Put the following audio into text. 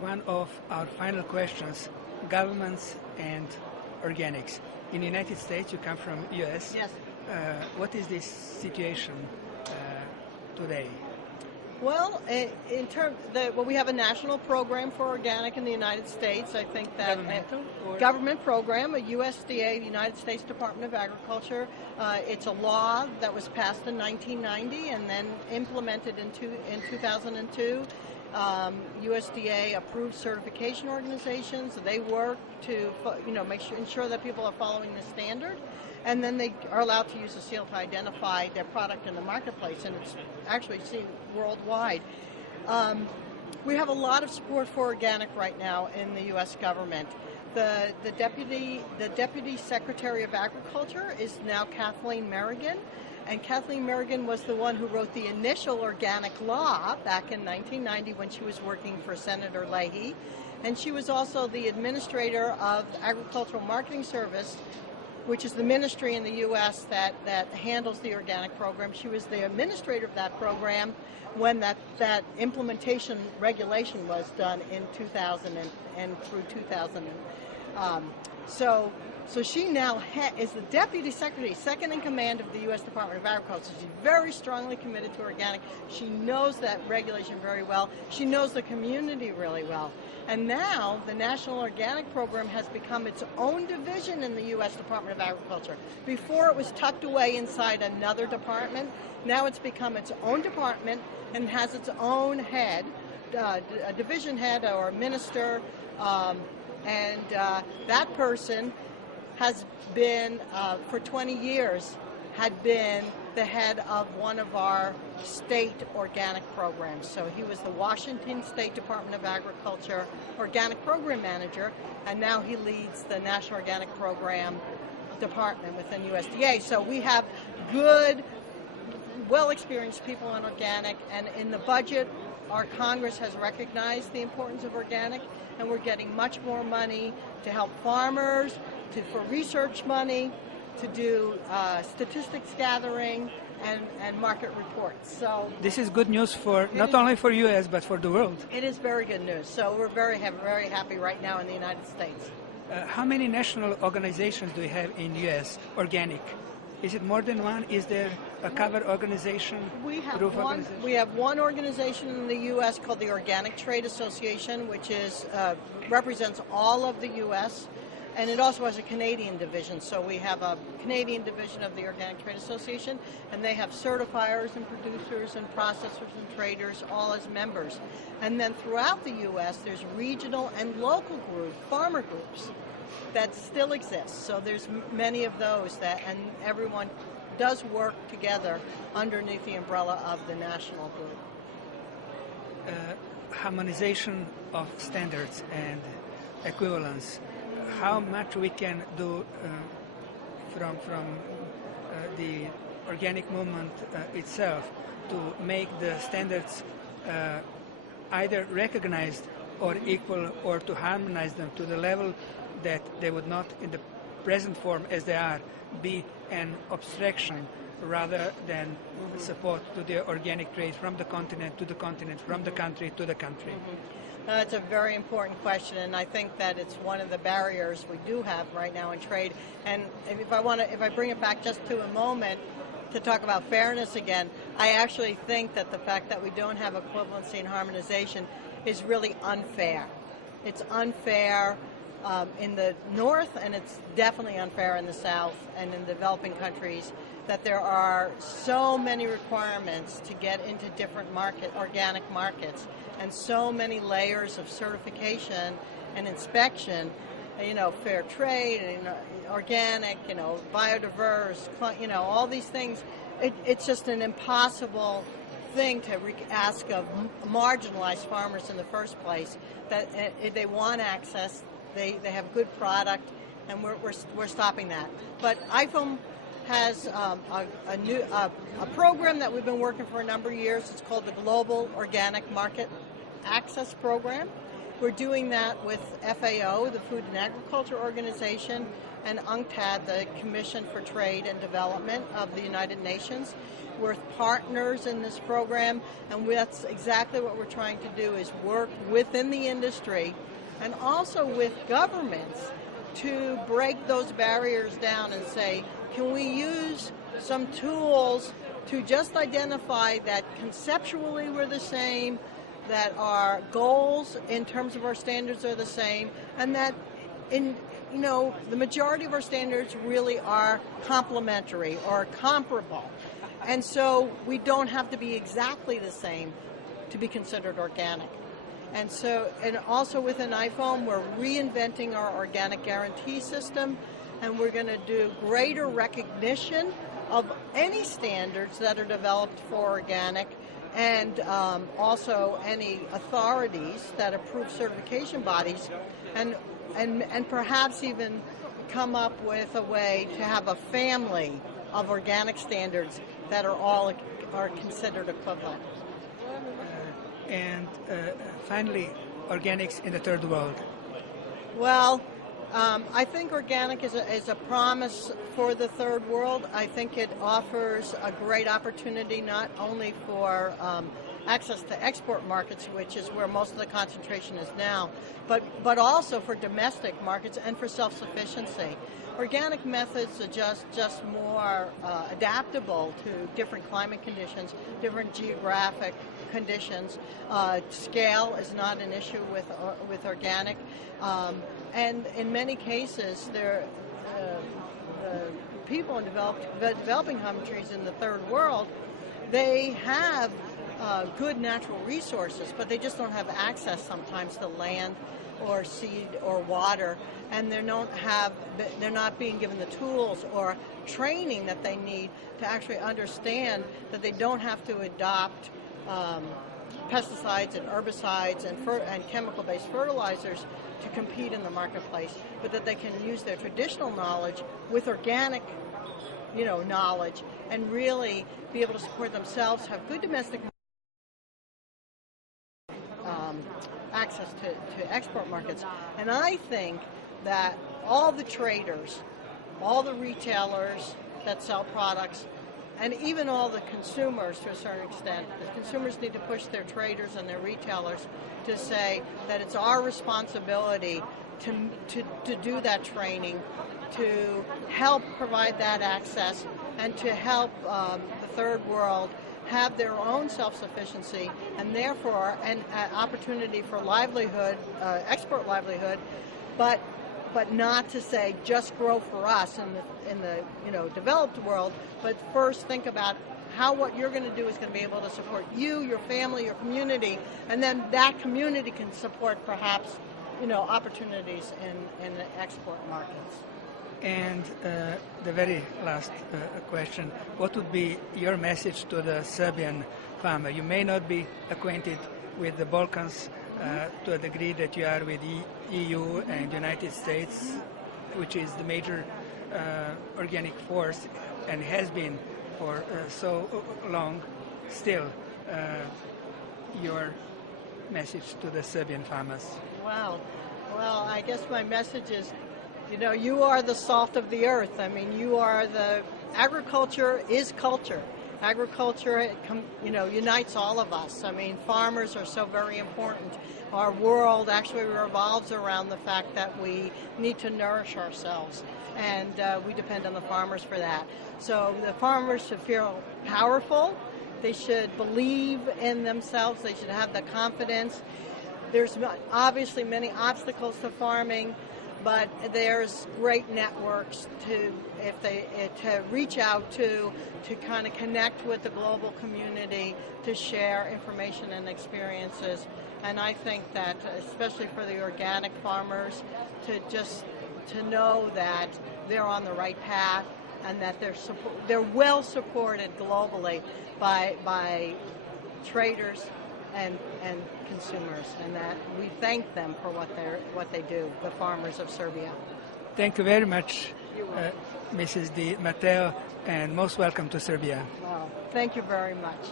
one of our final questions, governments and organics. In the United States, you come from US. Yes. What is this situation today? Well, we have a national program for organic in the United States. I think that government program, a USDA, United States Department of Agriculture. It's a law that was passed in 1990 and then implemented in 2002. USDA approved certification organizations. They work to ensure that people are following the standard, and then they are allowed to use the seal to identify their product in the marketplace, and it's actually seen worldwide. We have a lot of support for organic right now in the U.S. government. The Deputy Secretary of Agriculture is now Kathleen Merrigan. And Kathleen Merrigan was the one who wrote the initial organic law back in 1990 when she was working for Senator Leahy. And she was also the administrator of the Agricultural Marketing Service, which is the ministry in the U.S. that handles the organic program. She was the administrator of that program when that implementation regulation was done in 2000 and through 2000. So she now is the Deputy Secretary, second in command of the U.S. Department of Agriculture. She's very strongly committed to organic. She knows that regulation very well. She knows the community really well. And now the National Organic Program has become its own division in the U.S. Department of Agriculture. Before it was tucked away inside another department. Now it's become its own department and has its own head, a division head or a minister, and that person has been, for 20 years, had been the head of one of our state organic programs. So he was the Washington State Department of Agriculture Organic Program Manager, and now he leads the National Organic Program Department within USDA. So we have good, well-experienced people in organic, and in the budget, our Congress has recognized the importance of organic, and we're getting much more money to help farmers, for research money, to do statistics gathering and market reports. So this is good news for not only for U.S. but for the world. It is very good news. So we're very happy right now in the United States. How many national organizations do we have in U.S. organic? Is it more than one? Is there a cover organization? We have one organization in the U.S. called the Organic Trade Association, which represents all of the U.S., and it also has a Canadian division. So we have a Canadian division of the Organic Trade Association, and they have certifiers and producers and processors and traders all as members. And then throughout the U.S., there's regional and local farmer groups that still exist. So there's many of those and everyone does work together underneath the umbrella of the national group. Harmonization of standards and equivalence. How much we can do from the organic movement itself to make the standards either recognized or equal, or to harmonize them to the level that they would not, in the present form as they are, be an abstraction rather than support to the organic trade from the continent to the continent, from the country to the country. That's a very important question, and I think that it's one of the barriers we do have right now in trade. And if I bring it back just to a moment to talk about fairness again, I actually think that the fact that we don't have equivalency and harmonization is really unfair. It's unfair in the North, and it's definitely unfair in the South and in developing countries, that there are so many requirements to get into different organic markets, and so many layers of certification and inspection, fair trade, organic, biodiverse, all these things. It's just an impossible thing to ask of marginalized farmers in the first place, that if they want access, they have good product, and we're stopping that. But IFOAM has a program that we've been working for a number of years. It's called the Global Organic Market Access Program. We're doing that with FAO, the Food and Agriculture Organization, and UNCTAD, the Commission for Trade and Development of the United Nations. We're partners in this program, and that's exactly what we're trying to do, is work within the industry and also with governments to break those barriers down and say, can we use some tools to just identify that conceptually we're the same, that our goals in terms of our standards are the same, and that the majority of our standards really are complementary or comparable. And so we don't have to be exactly the same to be considered organic. And also within IFOAM, we're reinventing our organic guarantee system, and we're going to do greater recognition of any standards that are developed for organic, and also any authorities that approve certification bodies, and perhaps even come up with a way to have a family of organic standards that are considered equivalent. Finally, organics in the third world. Well, I think organic is a promise for the third world. I think it offers a great opportunity not only for access to export markets, which is where most of the concentration is now, but also for domestic markets and for self-sufficiency. Organic methods are just more adaptable to different climate conditions, different geographic conditions. Scale is not an issue with organic, and in many cases, the people in developing countries in the third world, they have good natural resources, but they just don't have access sometimes to land or seed or water, and they're not being given the tools or training that they need to actually understand that they don't have to adopt pesticides and herbicides and chemical-based fertilizers to compete in the marketplace, but that they can use their traditional knowledge with organic knowledge and really be able to support themselves, have good domestic access to export markets. And I think that all the traders, all the retailers that sell products, and even all the consumers to a certain extent, the consumers need to push their traders and their retailers to say that it's our responsibility to do that training, to help provide that access, and to help the third world have their own self-sufficiency, and therefore an opportunity for livelihood, export livelihood, but not to say just grow for us in the developed world, but first think about how what you're going to do is going to be able to support you, your family, your community, and then that community can support perhaps opportunities in the export markets. And the very last question, what would be your message to the Serbian farmer? You may not be acquainted with the Balkans to a degree that you are with the EU and United States, which is the major organic force and has been for so long. Still, your message to the Serbian farmers? Wow. Well, I guess my message is, you are the salt of the earth. I mean, agriculture is culture. Agriculture, unites all of us. I mean, farmers are so very important. Our world actually revolves around the fact that we need to nourish ourselves, and we depend on the farmers for that. So the farmers should feel powerful. They should believe in themselves. They should have the confidence. There's obviously many obstacles to farming, but there's great networks to reach out to kind of connect with the global community, to share information and experiences. And I think that, especially for the organic farmers, to know that they're on the right path and that they're well supported globally by traders and consumers, and that we thank them for what they do, the farmers of Serbia. Thank you very much, Mrs. DiMatteo, and most welcome to Serbia. Well, thank you very much.